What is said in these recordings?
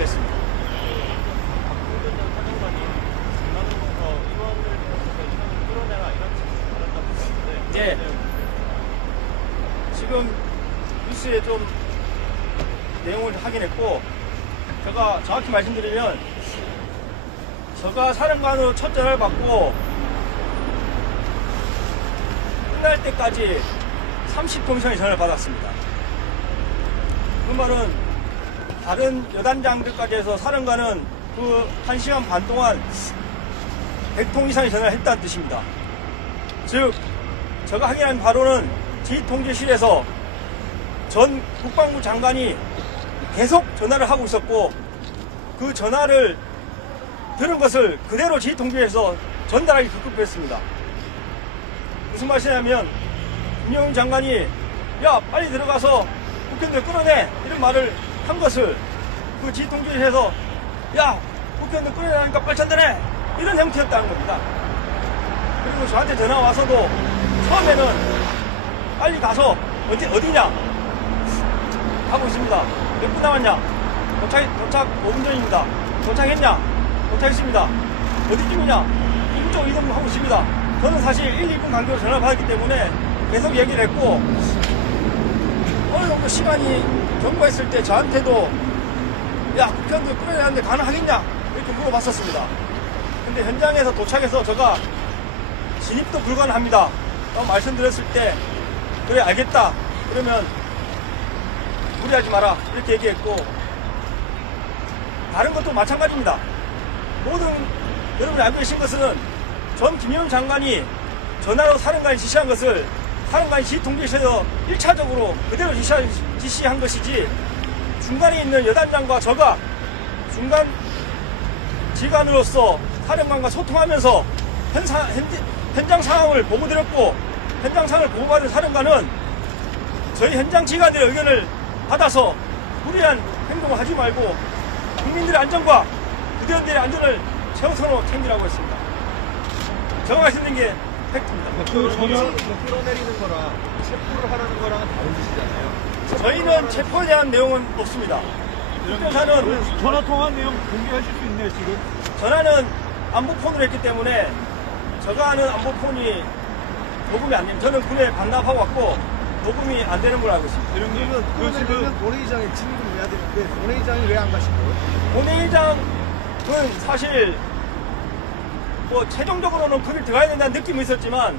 했습니다. 예. 지금 뉴스에 좀 내용을 확인했고, 제가 정확히 말씀드리면, 제가 사령관으로 첫 전화를 받고 끝날 때까지 30통 이상의 전화를 받았습니다. 그 말은 다른 여단장들까지 해서 사령관은 그 1시간 반 동안 100통 이상의 전화를 했다는 뜻입니다. 즉, 제가 확인한 바로는 지휘통제실에서 전 국방부 장관이 계속 전화를 하고 있었고, 그 전화를 들은 것을 그대로 지휘통제에서 전달하기 급급했습니다. 무슨 말이냐면, 김영훈 장관이 야 빨리 들어가서 국회의원들 끌어내, 이런 말을 한 것을 그 지휘통제실에서 야 국회의원들 끌어내라니까 빨리 전달해, 이런 형태였다는 겁니다. 그리고 저한테 전화 와서도 처음에는 빨리 가서 어디냐 하고 있습니다. 몇 분 남았냐? 도착 5분 전입니다. 도착했냐? 도착했습니다. 어디쯤이냐? 이쪽 이동하고 있습니다. 저는 사실 1, 2분 간격으로 전화를 받았기 때문에 계속 얘기를 했고, 어느 정도 시간이 경과했을 때 저한테도 야 국회의원들 끌어내는데 가능하겠냐? 이렇게 물어봤었습니다. 근데 현장에서 도착해서 제가 진입도 불가능합니다 라고 말씀드렸을 때, 그래 알겠다, 그러면 무리하지 마라, 이렇게 얘기했고, 다른 것도 마찬가지입니다. 모든 여러분이 알고 계신 것은 전 김영훈 장관이 전화로 사령관이 지시한 것을 사령관이 지휘통제실에서 1차적으로 그대로 지시한 것이지, 중간에 있는 여단장과 저가 중간 지휘관으로서 사령관과 소통하면서 현장 상황을 보고드렸고, 현장 상황을 보고받은 사령관은 저희 현장 지휘관들의 의견을 받아서 무리한 행동을 하지 말고 국민들의 안전과 부대원들의 안전을 최우선으로 챙기라고 했습니다. 제가 말씀드린 게 팩트입니다. 끌어내리는 거랑 체포를 하라는 거랑은 다른 뜻이잖아요. 저희는 체포에 대한 내용은 없습니다. 특별사는 전화 통화 내용 공개하실 수 있네요, 지금. 전화는 안보폰으로 했기 때문에 제가 하는 안보폰이 녹음이 안 됩니다. 저는 군에 반납하고 왔고 녹음이 안 되는 걸 알고 있습니다. 그러면 그 지금 본회의장에 진입을 해야 되는데 본회의장이 왜 안 가신 거예요? 본회의장은 사실 뭐 최종적으로는 거길 들어가야 된다는 느낌이 있었지만,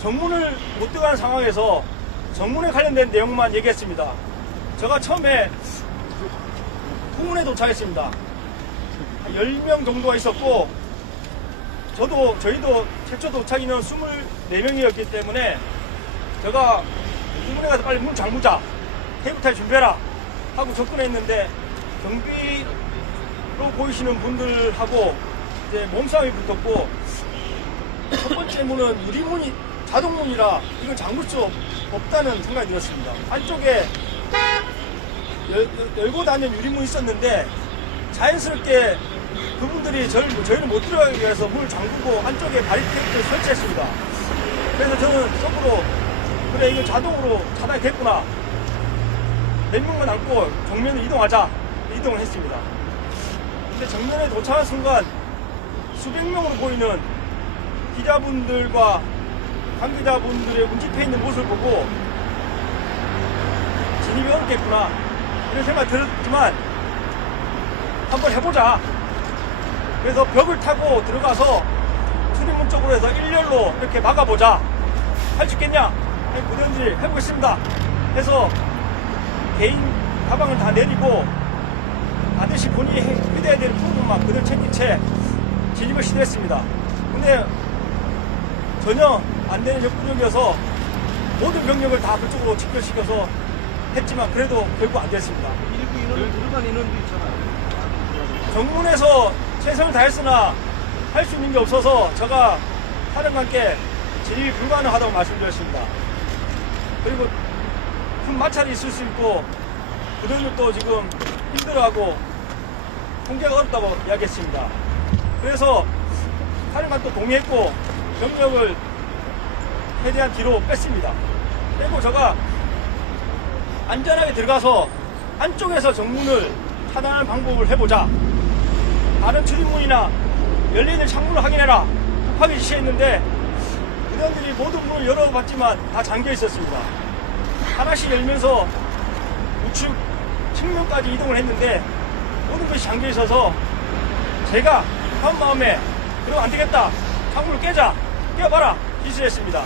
정문을 못 들어가는 상황에서 정문에 관련된 내용만 얘기했습니다. 제가 처음에 후문에 도착했습니다. 한 10명 정도가 있었고, 저희도 최초 도착 인원 24명이었기 때문에 제가 후문에 가서 빨리 문 잠그자, 테이블 타이 준비해라 하고 접근했는데, 경비로 보이시는 분들하고 이제 몸싸움이 붙었고, 첫 번째 문은 유리문이 자동문이라 이건 잠글 수 없다는 생각이 들었습니다. 안쪽에 열고 닫는 유리문이 있었는데, 자연스럽게 그분들이 저희를 못 들어가기 위해서 문을 잠그고 안쪽에 바리케이트를 설치했습니다. 그래서 저는 속으로 그래 이거 자동으로 차단이 됐구나, 몇 명만 남고 정면으로 이동하자, 이동을 했습니다. 근데 정면에 도착한 순간 수백 명으로 보이는 기자분들과 관계자분들의 운집해 있는 모습을 보고 진입이 어렵겠구나 이런 생각이 들었지만 한번 해보자. 그래서 벽을 타고 들어가서 출입문 쪽으로 해서 일렬로 이렇게 막아보자. 할 수 있겠냐? 아니, 부대원들이 해보겠습니다 해서 개인 가방을 다 내리고 반드시 본인이 휴대해야 되는 품목만 그대로 챙긴 채 진입을 시도했습니다. 근데 전혀 안 되는 적극력이어서 모든 병력을 다 그쪽으로 집결시켜서 했지만 그래도 결국 안 됐습니다. 일부 인원을 들어간 인원도 있잖아요. 정문에서 최선을 다했으나 할 수 있는 게 없어서 제가 사령관께 진입이 불가능하다고 말씀드렸습니다. 그리고 큰 마찰이 있을 수 있고 부대들도 지금 힘들어하고 통제가 어렵다고 이야기했습니다. 그래서 사령관 또 동의했고 병력을 최대한 뒤로 뺐습니다. 빼고 제가 안전하게 들어가서 안쪽에서 정문을 차단하는 방법을 해보자. 다른 출입문이나 열리는 창문을 확인해라. 하기 지시했는데 그들이 모든 문을 열어봤지만 다 잠겨 있었습니다. 하나씩 열면서 우측 측면까지 이동을 했는데 모든 것이 잠겨 있어서 제가 한 마음에 그럼 안 되겠다. 창문을 깨봐라. 지시를 했습니다.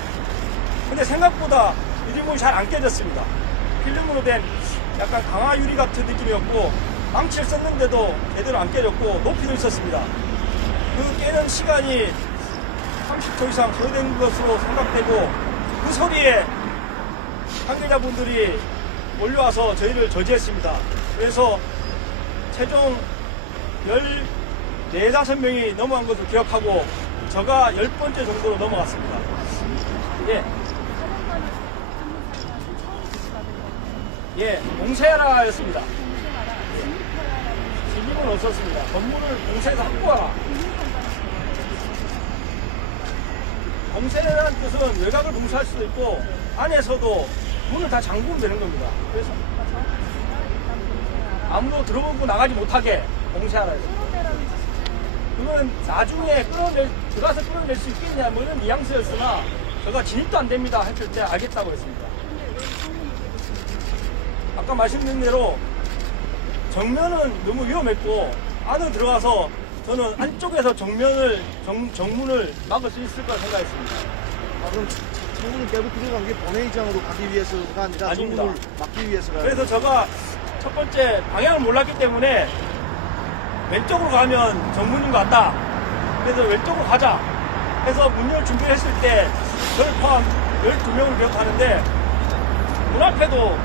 근데 생각보다 유리문이 잘 안 깨졌습니다. 필름으로 된 약간 강화 유리 같은 느낌이었고 망치를 썼는데도 제대로 안 깨졌고 높이도 있었습니다. 그 깨는 시간이 30초 이상 소요된 것으로 생각되고 그 소리에 관계자분들이 몰려와서 저희를 저지했습니다. 그래서 최종 14, 5명이 넘어간 것을 기억하고 저가 10번째 정도로 넘어갔습니다. 예. 예, 봉쇄하라였습니다. 책임은 없었습니다. 건물을 봉쇄해서 확보하라. 봉쇄라는 뜻은 외곽을 봉쇄할 수도 있고 안에서도 문을 다 잠그면 되는 겁니다. 그래서 아무도 들어오고 나가지 못하게 봉쇄하라 해서. 그건 나중에 들어가서 끌어낼 수 있겠냐 뭐 이런 뉘앙스였으나 제가 진입도 안 됩니다 했을 때 알겠다고 했습니다. 아까 말씀드린 대로 정면은 너무 위험했고 안으로 들어가서 저는 안쪽에서 정문을 막을 수 있을 거라 생각했습니다. 그럼 창문을 깨고 들어간 게 본회의장으로 가기 위해서가 아니라 아닙니다. 창문을 막기 위해서가. 그래서 제가 첫 번째 방향을 몰랐기 때문에 왼쪽으로 가면 정문인 것 같다. 그래서 왼쪽으로 가자 해서 문 열 준비를 했을 때 저를 포함 12명을 기억하는데 문 앞에도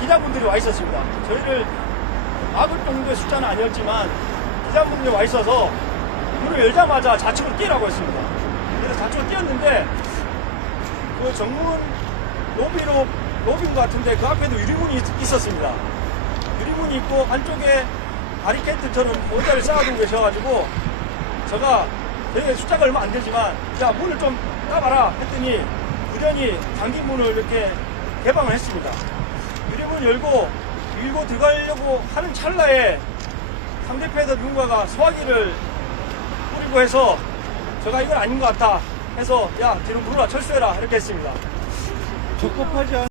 기자분들이 와 있었습니다. 저희를 막을 정도의 숫자는 아니었지만 기자분들이 와 있어서 문을 열자마자 좌측으로 뛰라고 했습니다. 그래서 좌측으로 뛰었는데 그 정문 로비인 것 같은데 그 앞에도 유리문이 있었습니다. 유리문이 있고 안쪽에 바리케이트처럼 모자를 쌓아두고 계셔가지고 제가 저희 숫자가 얼마 안 되지만 자 문을 좀 까봐라 했더니 부전히 잠긴 문을 이렇게 개방을 했습니다. 유리문 열고 밀고 들어가려고 하는 찰나에 상대편에서 누군가가 소화기를 뿌리고 해서 제가 이건 아닌 것 같다 해서 야 뒤로 물어라 철수해라 이렇게 했습니다. 적합하지 않은